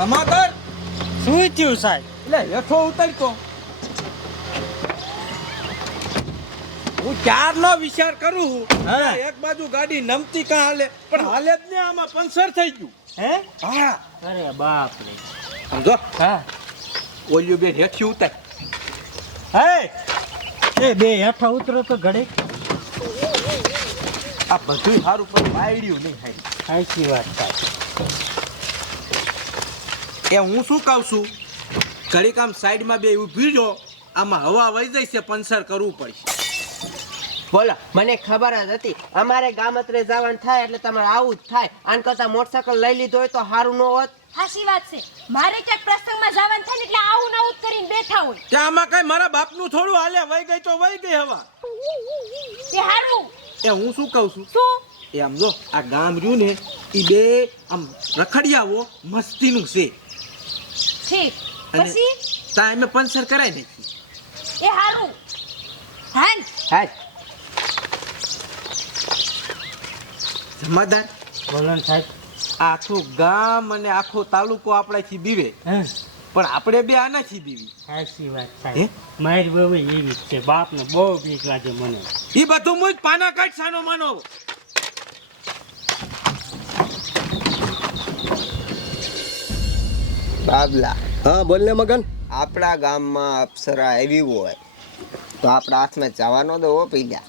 સમાધાન? શું થયું સાહેબ? એટલે હેઠો ઉતરતો હું ચાર નો વિચાર કરું છું? હા. એક બાજુ ગાડી નમતી કાં હાલે? પણ હાલે જ ને આમાં પંચર થઈ ગયું. હે? હા. અરે બાપ રે સમજો? હા. ઓલિયો બે હેઠી ઉતર. હે? એ બે હેઠા ઉતરો તો ઘડે આ બધું સારું પણ વાયડ્યું નહીં થાય સાચી વાત સાહેબ એ હું શું કહું છું? ઘડીક આમ સાઈડમાં બે ઊભી જો આમાં હવા વહી જાય છે પંચર કરવું પડશે. બોલો મને ખબર જ હતી. અમારે ગામત્રે જવાનું થાય એટલે તમારે આવું જ થાય. આન કરતા મોટરસાયકલ લઈ લીધો હોય તો સારું ન હોત. હાસી વાત છે. મારે ક્યાંક પ્રસંગમાં જવાનું થાય ને એટલે આવું નવું જ કરીને બેઠા હોય. ત્યાં આમાં કઈ મારા બાપનું થોડું હાલે વહી ગઈ તો વહી ગઈ હવા. તે હારું. એ હું શું કહું છું? શું? એ આમ જો આ ગામ રહ્યું ને એ બે આમ રખડિયાઓ મસ્તીનું છે. ઠીક પછી? ત્યાં અમે પંચર કરાવી નાખી. એ હારું. હાન હા જમાદાર. બોલન સાહેબ. આખું ગામ અને આખો તાલુકો આપણાથી બીવે. પણ આપણે બે આનાથી બીવી. સાચી વાત? સાહેબ. મારી બહુ એવી છે. બાપને બહુ બીક લાગે મને. એ બધું મુજ પાના કાઢ સાનો માનો. બાબલા. હા બોલ ને મગન. આપણા ગામમાં અપ્સરા આવી હોય તો આપણા હાથમાં જવાનો દો પીડ્યા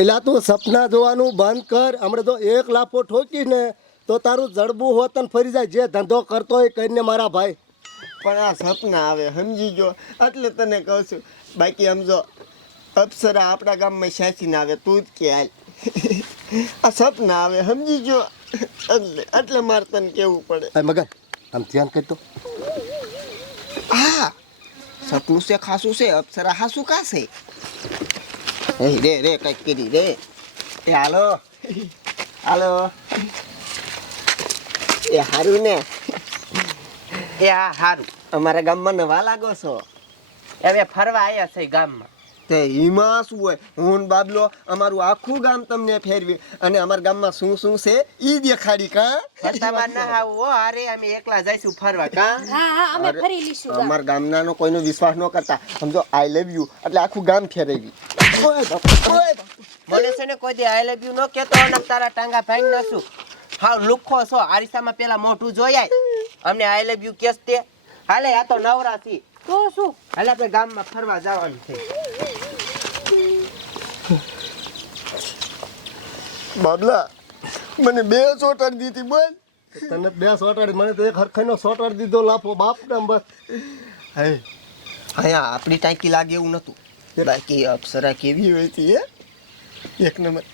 એટલે તું સપના જોવાનું બંધ કર હમણાં તો એક લાફો ઠોકી ને તો તારું જડબું હોત ફરી જાય. જે ધંધો કરતો હોય કરીને મારા ભાઈ. પણ આ સપના આવે સમજી ગયો. એટલે તને કહું છું બાકી સમજો અપ્સરા આપણા ગામમાં શાસી આવે તું જ કે હાલ આ સપના આવે સમજી ગયો. એટલે મારે તને કેવું પડે. આ મગન આમ ધ્યાન કરતો. સપનું છે ખાસું છે અપ્સરા હાસું કાશે રે રે, કંઈક કરી રે. એ, હાલો. હાલો. એ, હારું ને. એ, આ હારું. અમારા ગામમાં નવા લાગો છો. હવે ફરવા આવ્યા છે ગામમાં. તે હિમાં શું હોય. હું બાબલો અમારું આખું ગામ તમને ફેરવી અને અમારા ગામમાં શું શું છે ઈ દેખાડી કા? તમારે ના આવો અરે અમે એકલા જઈશું ફરવા કા? હા હા અમે ફરી લીશું ગામ. અમારા ગામનાનો કોઈનો વિશ્વાસ ન કરતા. સમજો આઈ લવ યુ એટલે આખું ગામ ફેરવી. ઓય બાપા, ઓય મને છે ને કોઈ દી આઈ લવ યુ ન કેતો અને તારા ટાંગા ભાઈ નસું હા લુખ્ખો છો. આરિસામાં પેલા મોઢું જોયાય. અમને આઈ લવ યુ કેસ તે. હાલે આ તો નવરા થી તો શું? હાલે આપણે ગામમાં ફરવા જવાનું છે. બાબલા મને બે ચોટાડી દીધી બોલ. તને બે સોટાડી મને તો એક હરખાઈનો સોટાડી દીધો લાફો બાપ ને બસ. હે. અહીંયા આપણી ટાંકી લાગે એવું નતું. બાકી અપ્સરા કેવી હોય હતી હે? એક નંબર.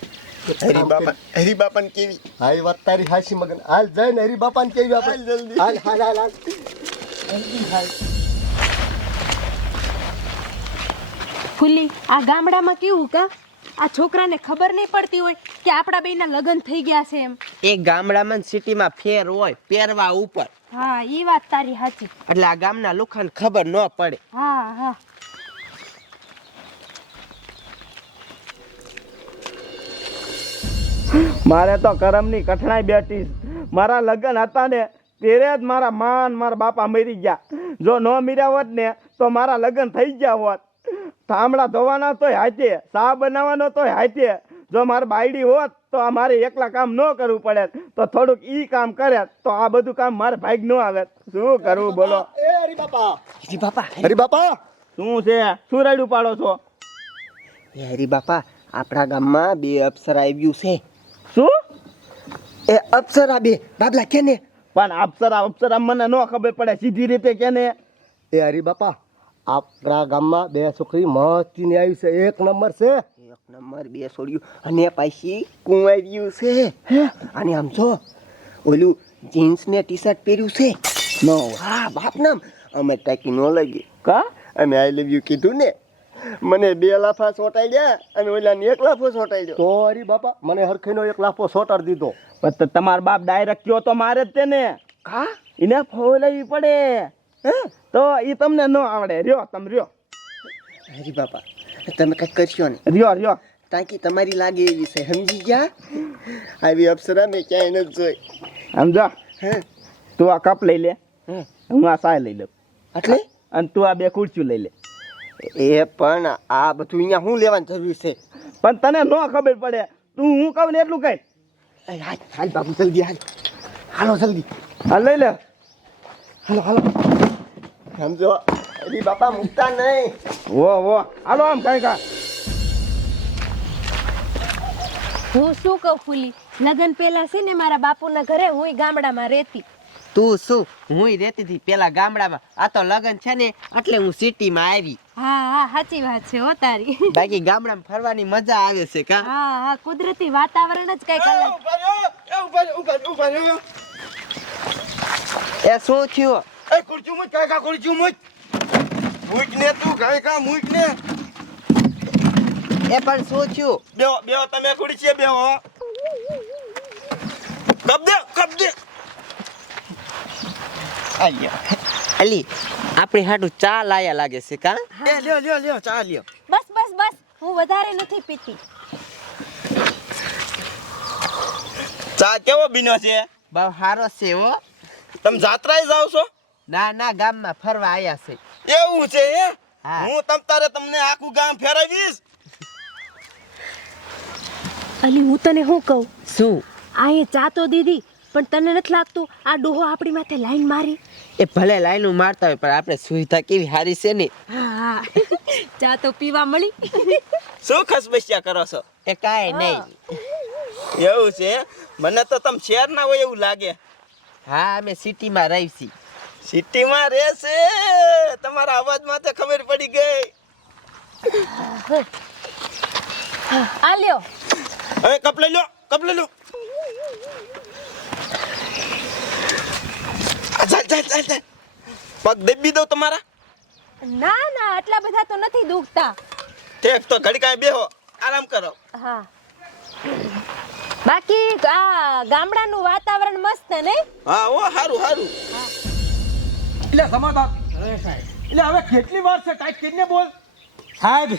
હરી બાપા હરી બાપાને કેવી? હા એ વાત તારી હાસી મગન. હાલ જાય ને હરી કેવી હાલ આપણે જલ્દી. હાલ હાલ હાલ હાલ. ફૂલી આ ગામડામાં કેવું કા? આ છોકરાને ખબર નહીં પડતી હોય કે આપણા બેના લગ્ન થઈ ગયા છે એમ. એ ગામડામાં સિટીમાં ફેર હોય પહેરવા ઉપર. હા એ વાત તારી સાચી. એટલે આ ગામના લોકોને ખબર ન પડે. હા હા. મારે તો કરમની કઠણાઈ બેઠી મારા લગ્ન હતા ને ત્યારે જ મારા માન મારા બાપા મરી ગયા. જો ન મર્યા હોત ને તો મારા લગ્ન થઈ ગયા હોત. થાંભળા ધોવાના તોય હાથે ચા બનાવવાનો તોય હાથે. જો મારે બાયડી હોત તો આ મારે એકલા કામ ન કરવું પડે. તો થોડુંક ઈ કામ કરે તો આ બધું કામ મારે ભાગ ન આવે. શું કરવું બોલો. એ હરી બાપા. હરી બાપા હરી બાપા. શું છે? શું રાયડું પાડો છો? એ હરી બાપા આપણા ગામમાં બે અપ્સરા આવ્યું છે. શું? એ અપ્સરા બે બાબલા કેને? પણ અપ્સરા અપ્સરા મને ન ખબર પડે સીધી રીતે કેને? એ હરી બાપા આપણા ગામમાં બે છોકરી મસ્તીની આવી છે. એક નંબર છે. એક નંબર બે છોડ્યું. અને પાછી કુંવાર્યું છે. અને આમ જો ઓલું જીન્સ ને ટી શર્ટ પહેર્યું છે. નો હા બાપ નામ. અમે ટાકી ન લાગી કા? અમે આઈ લવ યુ કીધું ને. મને બે લાફા ચોંટાડ્યા અને ઓલાને એક લાફો ચોંટાડ્યો તો અરે બાપા મને હરખાઈનો એક લાફો સોટાડી દીધો. તમાર બાપ ડાયરેક્ટ કયો તો મારે જ તેને. કા? એને ફોલાવી પડે. તો એ તમને ન આવડે. રહ્યો તમે રહ્યો. હરી બાપા તમે કંઈક કરશો ને? રહ્યો રહ્યો. તાકી તમારી લાગે એવી છે સમજી ગયા? આવી અપ્સરા મેં ક્યાંય નથી જોઈ. સમજો હે? તું આ કપ લઈ લે. હું આ સાય લઈ લઉં. એટલે? અને તું આ બે ખુરચી લઈ લે. એ પણ આ બધું અહીંયા શું લેવાની જરૂર છે? પણ તને ન ખબર પડે. તું હું કહું ને એટલું કઈ. હાલ બાપુ જલ્દી હાલ. હાલો જલ્દી. હાલ લઈ લે. હાલો હાલો. સમજો? હજી બાપા મૂકતા નહીં. વો વો. હાલો આમ કઈ કા હું શું કહું ફૂલી? લગન પહેલા છે ને મારા બાપુના ઘરે હું ગામડામાં રહેતી. તું શું? હું રહેતી હતી પેલા ગામડામાં. આ તો લગન છે ને એટલે હું સિટીમાં આવી. હા હા સાચી વાત છે હો તારી. બાકી ગામડામાં ફરવાની મજા આવે છે કા? હા હા કુદરતી વાતાવરણ જ કંઈક અલગ. એ શું થયું? એ ખુરચી મુજ કાંઈ કા ખુરચી મુજ મુજ ને તું કાંઈ કા મુજ ને. એ પણ શું થયું? બેહો બેહો તમે ખુરચીએ બેહો કબ દે કબ દે. આલ્યો. અલી આપણી હાટું ચા લાયા લાગે છે કા? એ લ્યો લ્યો લ્યો ચા લ્યો. બસ બસ બસ. હું વધારે નથી પીતી. ચા કેવો બીનો છે? બહુ સારો છે હો. તમે જાત્રાએ જાવ છો? ના ના ગામમાં ફરવા આયા છે. એવું છે હે. હા. તમ તારે તમને આખું ગામ ફેરવીશ? અલી હું તને શું કહું? શું? આ એ ચા તો દીધી પણ તને નથી લાગતું આ ડોહો આપણી માથે લાઈન મારી? એ ભલે લાઈનું મારતા હોય પણ આપણે સુવિધા કેવી સારી છે ને? હા હા. ચા તો પીવા મળી. શું ખસબસ્યા કરો છો? એ કાંઈ નહીં. એવું છે મને તો તમે શહેર ના હોય એવું લાગે. હા અમે સિટીમાં રહી છીએ સિટીમાં રહેશે. તમારા અવાજમાં તો ખબર પડી ગઈ. આ લ્યો. હવે કપ લઈ લો કપ લઈ લો. ચાલ ચાલ ચાલ ચાલ. પગ દબી દઉં તમારા. ના ના આટલા બધા તો નથી દુખતા. ઠેક તો ઘડી બેહો. આરામ કરો. હા. બાકી આ ગામડાનું વાતાવરણ મસ્ત નહીં હા ઓ સારું સારું એટલે સમાધાન. એટલે હવે કેટલી વાર છે? ટાઈટ કરીને બોલ. સાહેબ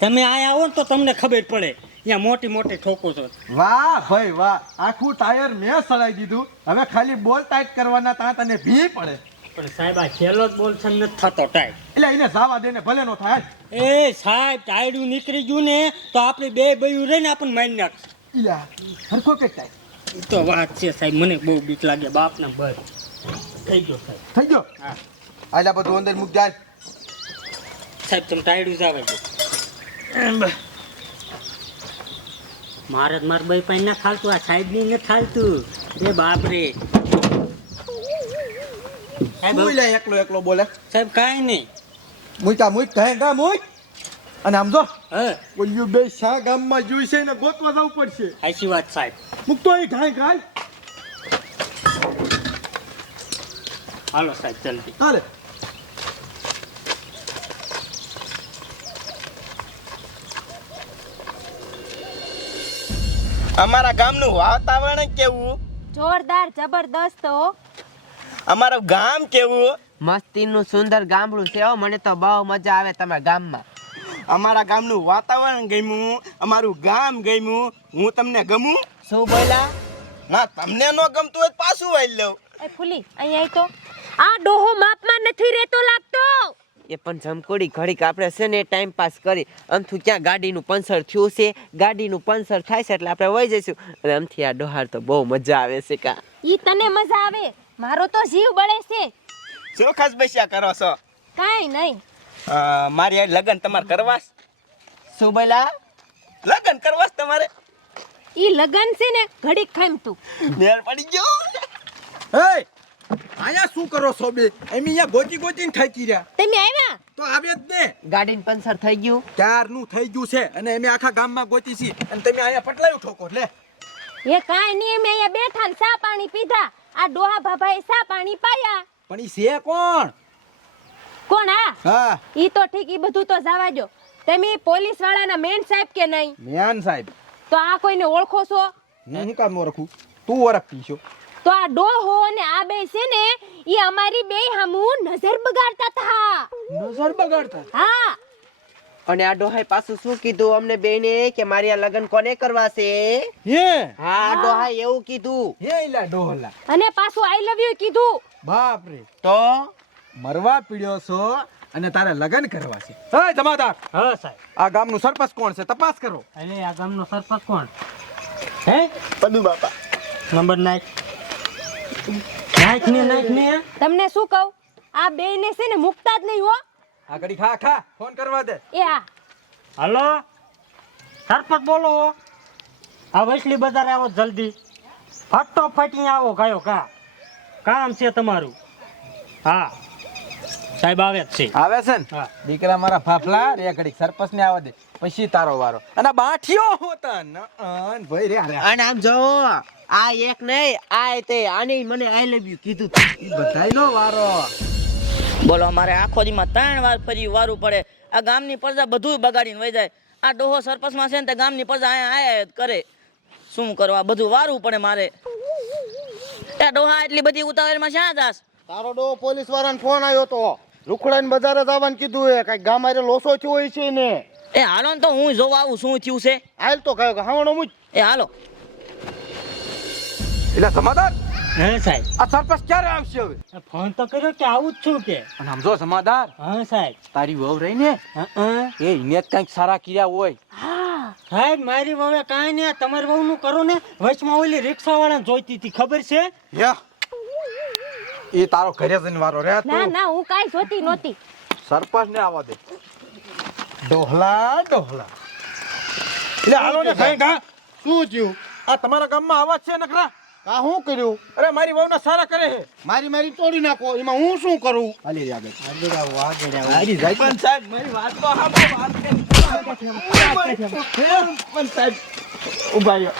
તમે અહીંયા આવો ને તો તમને ખબર પડે. અહીંયા મોટી મોટી ઠોકો છો. વાહ ભાઈ વાહ. આખું ટાયર મેં સળાઈ દીધું. હવે ખાલી બોલ ટાઈટ કરવાના તા તને ભી પડે. પણ સાહેબ આ છેલ્લો જ બોલ છે ને થતો ટાઈટ. એટલે એને જવા દે ને ભલે નો થાય. એ સાહેબ ટાયડું નીકળી ગયું ને તો આપણે બે બયું રહીને આપણને મારી નાખશે. ઇલા હરખો કે ટાઈટ? એ તો વાત છે સાહેબ મને બહુ બીક લાગે. બાપના બસ થઈ ગયો સાહેબ. થઈ ગયો? હા. આલા બધું અંદર મૂક જાય સાહેબ તમે ટાયડું જ આવે મારે મારા ભાઈ પાસે ના ખાલતું આ સાહેબની ને ખાલતું એ બાપ રે એકલો એકલો બોલે. સાહેબ કાંઈ નહીં. મુઈકા મુઈક કહે કા મુઈક અને આમ જો હા? બોલ્યું બે શા ગામમાં જોઈશે ને ગોતવા જવું પડશે. સાચી વાત સાહેબ. મૂકતો અહીં ઘાય ઘાય. હાલો સાહેબ જલ્દી હાલે અમારા ગામનું વાતાવરણ કેવું? જોરદાર જબરદસ્ત હો. અમારું ગામ કેવું? મસ્તીનું સુંદર ગામડું છે હો. મને તો બહુ મજા આવે તમારા ગામમાં. અમારા ગામનું વાતાવરણ ગમ્યું અમારું ગામ ગમ્યું. હું તમને ગમું? શું બોલા ના તમને ન ગમતું હોય પાછું વાળી લઉં. એ ફૂલી અહીંયા તો. આ ડોહો માપમાં નથી રહેતો લાગતો. એ પણ જમકોડી ઘડીક આપણે છે ને ટાઈમ પાસ કરી. આમથી ક્યાં ગાડીનું પંચર થયું છે? ગાડીનું પંચર થાય છે એટલે આપણે વહી જઈશું. અને આમથી આ ડોહાર તો બહુ મજા આવે છે કા. ઈ તને મજા આવે. મારો તો જીવ બળે છે. શું ખાસ બસ્યા કરો છો? કાંઈ નહીં. અ, મારી આ લગ્ન તમારે કરવાસ? શું બોલા લગન કરવાસ તમારે? ઈ લગન છે ને ઘડીક ખાઈમ તું મેળ પડી ગયો. એ આયા શું કરો છો બે? એમ અહીંયા ગોચી ગોચીને થાકી રહ્યા. તમે આવ્યા? તો આવ્યા જ ને. ગાડીનું પંચર થઈ ગયું. ક્યારનું થઈ ગયું છે? અને અમે આખા ગામમાં ગોચી છી અને તમે અહીંયા પટલાયું ઠોકો લે. એ કાંઈ નહીં અમે અહીંયા બેઠા ને સા પાણી પીધા. આ ડોહા ભાભાએ સા પાણી પાયા. પણ ઈ છે કોણ? કોણ આ? હા. ઈ તો ઠીક ઈ બધું તો જવા દો. તમે પોલીસ વાળાના મેન સાહેબ કે નહીં? મેન સાહેબ. તો આ કોઈને ઓળખો છો? હું કામ ઓળખું તું ઓળખતી છો. તો આ ડોહો અને આ બે છે ને એ અમારી બે હામું નજર બગાડતા હતા નજર બગાડતા હા. અને આ ડોહાએ પાછું શું કીધું અમને બેને કે મારી આ લગ્ન કોને કરવા છે? હે? હા ડોહાએ એવું કીધું. હે ઇલા ડોહલા. અને પાછું આઈ લવ યુ કીધું. બાપ રે તો? મરવા પીડ્યો છો અને તારે લગ્ન કરવા છે. હે જમાદાર. હા સાહેબ. આ ગામનું સરપંચ કોણ છે? તપાસ કરો. અરે આ ગામનો સરપંચ કોણ? હે? પદુ બાપા નંબર નાખ. નાખ ને નાખ ને તમને શું કહું? આ બેયને છે ને મુકતા જ નહીં હો. આ ઘડી ખા ખા ફોન કરવા દે. એ આ હલો? સરપંચ બોલો આ વૈસલી બજાર આવો જલ્દી. ફટોફટ આવો કયો કા કામ છે તમારું. હા. સાહેબ આવે જ છે. આવે છે ને? હા. દીકરા મારા ફાફલા રે ઘડી સરપંચ ને આવવા દે. પછી તારો વારો. અને બાઠિયો હોતન અન ભાઈ રે અરે અને આમ જો આ એક નહીં આ તે આની મને આઈ લવ યુ કીધું બધાયનો વારો. બોલો અમારે આખો દીમાં ત્રણ વાર ફરી વારું પડે. આ ગામની પ્રજા બધું બગાડીને વહી જાય. આ ડોહો સરપંચમાં છે ને તે ગામની પ્રજા આયા આયા કરે. શું કરવા બધું વારવું પડે મારે. એ ડોહા એટલી બધી ઉતાવળમાં શ્યાં જાસ તારો ડોહો પોલીસ વાળાને ફોન આવ્યો તો. રૂખડાઈને બજારે જવાનું કીધું એ કઈ ગામ આરે લોસો થયો હોય છે ને? એ હાલો તો હું જોવા આવું શું થયું છે? હાલ તો કયો હાવણો મુજ. એ હાલો. એટલે સમાધાન? હે સાહેબ. આ સરપંચ ક્યારે આવશે હવે? ફોન તો કર્યો કે આવું જ છું કે. અને સમજો સમાધાન. હા સાહેબ. તારી વહુ રહી ને. એ એને જ કંઈક સારા કર્યા હોય. સાહેબ મારી વહુ કાંઈ નહીં તમારી વહુનું કરો ને વચમાં ઓલી રિક્ષા વાળા જોઈતી હતી. ખબર છે? યા. એ તારો ઘરે જઈને વારો રહે ના ના હું કાંઈ જોતી નહોતી. સરપંચ ને આવવા દે. ડોહલા ડોહલા. એટલે હાલો ને ભાઈ કા શું થયું? આ તમારા ગામમાં આવા છે નકરા? આ હું કર્યું? અરે મારી વહુના સારા કરે છે. મારી મારી તોડી નાખો એમાં હું શું કરું? હાલી રે આગળ. આગળ આવો આગળ આવો. હાલી જાય પણ સાહેબ મારી વાત તો પણ સાહેબ ઊભા રહ્યો.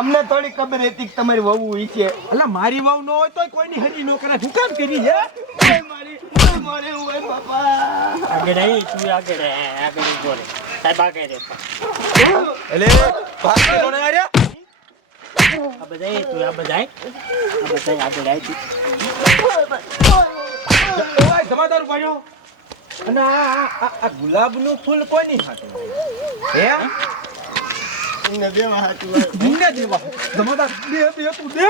અમને થોડી ખબર હતી કે તમારી વહુ ઈ છે. એટલે મારી વહુ ન હોય તોય કોઈની હરી નો કરે શું કામ કરી છે? મારી મારે મારી બાપા. આગળ આવી તું આગળ આગળ ઊભો રહે સાહેબ આગળ રહે. એટલે ભાગ કેલો ને આર્યા? આ બધા તું આ બધા આ બધા આગળ આવી ઓય જમાદાર ભાઈઓ અને આ આ- આ આ ગુલાબનું ફૂલ કોની ખાતું હે? એમને દેવા હાચું હોય. દેવા જમાદાર દે દે તું દે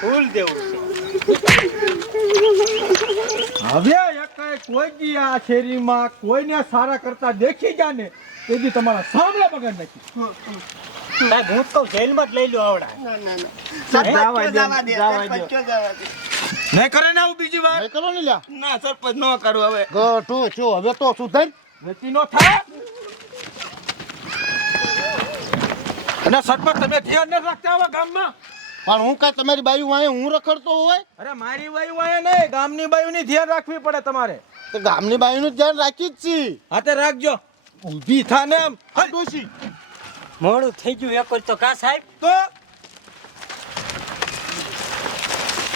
ફૂલ દેવું હવે એકાએ કોઈ દી આ શેરીમાં કોઈને સારા કરતા દેખી ગયા ને તેથી તમારા સાંભળા બગાડ નાખી સાહેબ હું તો જેલમાં જ લઈ લો આવડા? નહીં કરે ને આવું બીજી વાર. કરો ને લ્યા. ના સરપંચ ન કરું હવે. ગઠું છું હવે તો સુધાર. વેચી નો થાય અને સરપંચ તમે ધ્યાન ન રાખતા આવા ગામમાં? પણ હું કાંઈ તમારી બાયુ વાય હું રખડતો હોય? અરે મારી બાયુ વાય નહીં ગામની બાયુની ધ્યાન રાખવી પડે તમારે. તો ગામની બાયુનું ધ્યાન રાખી જ છીએ હાથે રાખજો. ઊભી થાને એમ. હા ડોશી. મોડું થઈ ગયું એક તો કા સાહેબ? તો